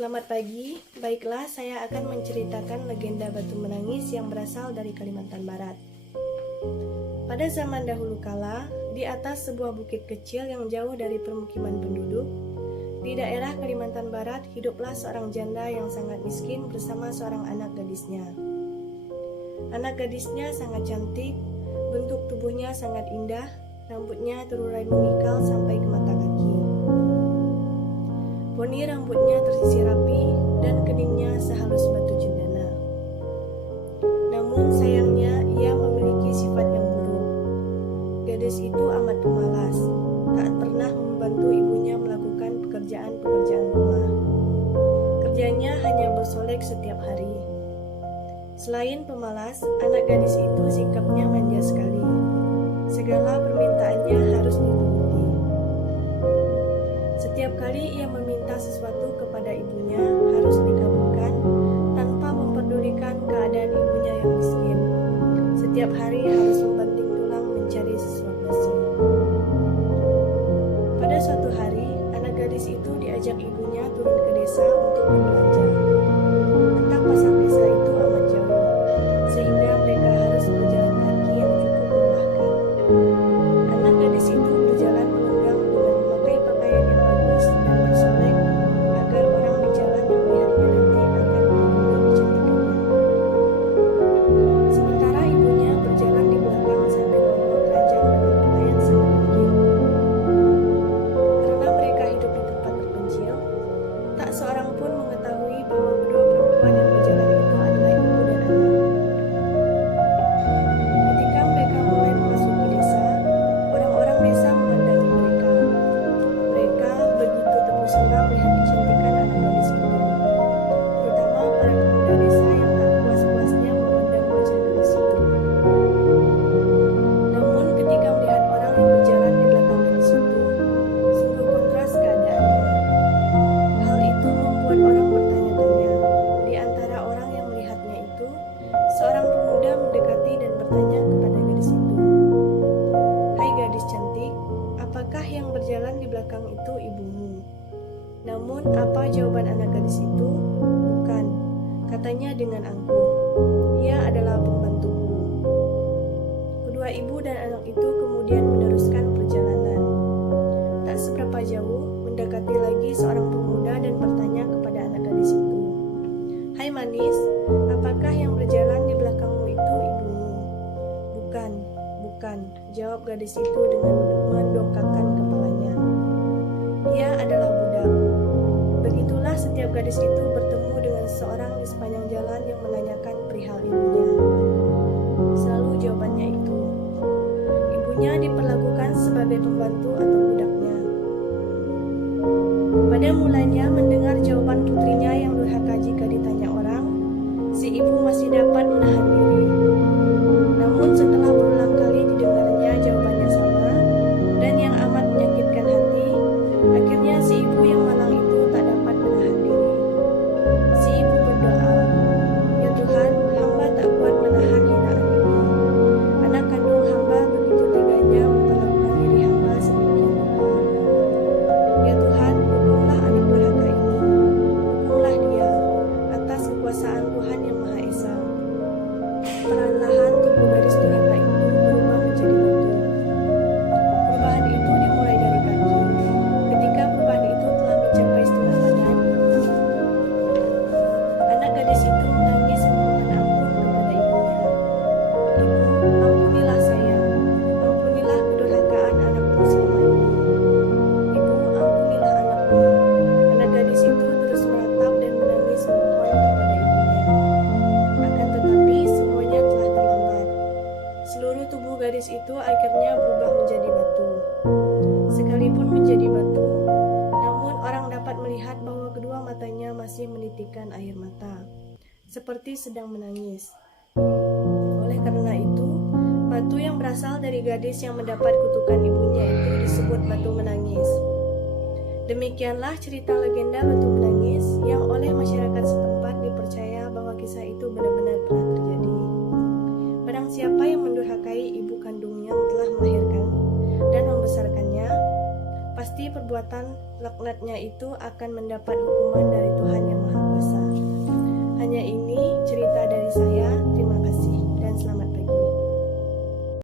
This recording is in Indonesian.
Selamat pagi, baiklah saya akan menceritakan legenda batu menangis yang berasal dari Kalimantan Barat. Pada zaman dahulu kala, di atas sebuah bukit kecil yang jauh dari permukiman penduduk, di daerah Kalimantan Barat hiduplah seorang janda yang sangat miskin bersama seorang anak gadisnya. Anak gadisnya sangat cantik, bentuk tubuhnya sangat indah, rambutnya terurai memikal sampai ke mata kaki. Poni rambutnya tersisir rapi dan keningnya sehalus batu cendana. Namun sayangnya ia memiliki sifat yang buruk. Gadis itu amat pemalas, tak pernah membantu ibunya melakukan pekerjaan-pekerjaan rumah. Kerjanya hanya bersolek setiap hari. Selain pemalas, anak gadis itu sikapnya manja sekali. Segala permintaannya harus dituruti. Setiap kali ia meminta sesuatu kepada ibunya harus dikabulkan tanpa memperdulikan keadaan ibunya yang miskin. Setiap hari harus membanting tulang mencari sesuap nasi. Pada suatu hari, anak gadis itu diajak ibunya turun ke desa untuk berbelanja. Letak pasar desa itu amat jauh, sehingga mereka harus berjalan kaki yang cukup melelahkan. Anak gadis itu berjalan melenggang dengan memakai pakaian yang bagus dan bersolek agar orang di jalan yang melihatnya nanti akan mengagumi kecantikannya. Sementara ibunya berjalan di belakang sambil membawa keranjang dengan pakaian sangat dikit. Karena mereka hidup di tempat terpencil, tak seorang pun mengetahui bahwa kedua perempuan yang berjalan itu adalah ibu dan anak. Ketika mereka mulai memasuki desa, orang-orang desa memandangi mereka. Mereka begitu terpesona melihat kecantikan anak gadis itu, terutama para pemuda desa yang tak puas-puasnya memandang wajah gadis itu. Namun ketika melihat orang yang berjalan di belakang gadis itu, sungguh kontras keadaannya. Hal itu membuat orang bertanya-tanya. Di antara orang yang melihatnya itu, seorang pemuda mendekati dan bertanya kepada gadis itu, "Hai gadis cantik, apakah yang berjalan di belakang itu ibumu?" Namun apa jawaban anak gadis itu? "Bukan," katanya dengan angkuh. "Ia adalah pembantuku." Kedua ibu dan anak itu kemudian meneruskan perjalanan. Tak seberapa jauh, mendekati lagi seorang pemuda dan bertanya kepada anak gadis itu, "Hai manis, apakah yang berjalan di belakangmu itu ibumu?" "Bukan, bukan," jawab gadis itu dengan mendongakkan kepalanya. "Ia adalah budak." Begitulah setiap gadis itu bertemu dengan seseorang di sepanjang jalan yang menanyakan perihal ibunya. Selalu jawabannya itu, ibunya diperlakukan sebagai pembantu atau budaknya. Pada mulanya mendengar jawaban putrinya yang durhaka jika ditanya orang, si ibu masih dapat menahan diri. Namun setelah berulang kali didengarnya jawabannya sama dan yang amat menyakitkan hati, akhirnya si ibu yang malang itu tak dapat menahan diri. Si ibu berdoa, "Ya Tuhan, hamba tak kuat menahan hinaan ini. Anak kandung hamba begitu teganya memperlakukan diri hamba sedemikian rupa. Ya Tuhan, hukumlah anak durhaka ini. Hukumlah dia atas kekuasaan Tuhan yang Maha Esa." Perlahan-lahan tubuh gadis durhaka itu berubah menjadi batu. Perubahan itu dimulai dari kaki. Ketika perubahan itu telah mencapai setengah badan, anak gadis itu menangis memohon ampun kepada ibunya. "Ibu, ampunilah saya. Ampunilah kedurhakaan anakku selama ini. Ibu, ampunilah anakku." Anak gadis itu terus meratap dan menangis memohon kepada ibunya. Akan tetapi semuanya telah terlambat. Seluruh tubuh gadis itu akhirnya berubah menjadi batu. Sekalipun menjadi batu, namun orang dapat melihat bahwa kedua matanya masih menitikkan air mata, seperti sedang menangis. Oleh karena itu, batu yang berasal dari gadis yang mendapat kutukan ibunya itu disebut batu menangis. Demikianlah cerita legenda batu menangis yang oleh masyarakat setempat dipercaya bahwa kisah itu benar-benar pernah terjadi. Barang siapa yang mendurhakai ibu kandungnya yang telah melahirkan dan membesarkannya, pasti perbuatan laknatnya itu akan mendapat hukuman dari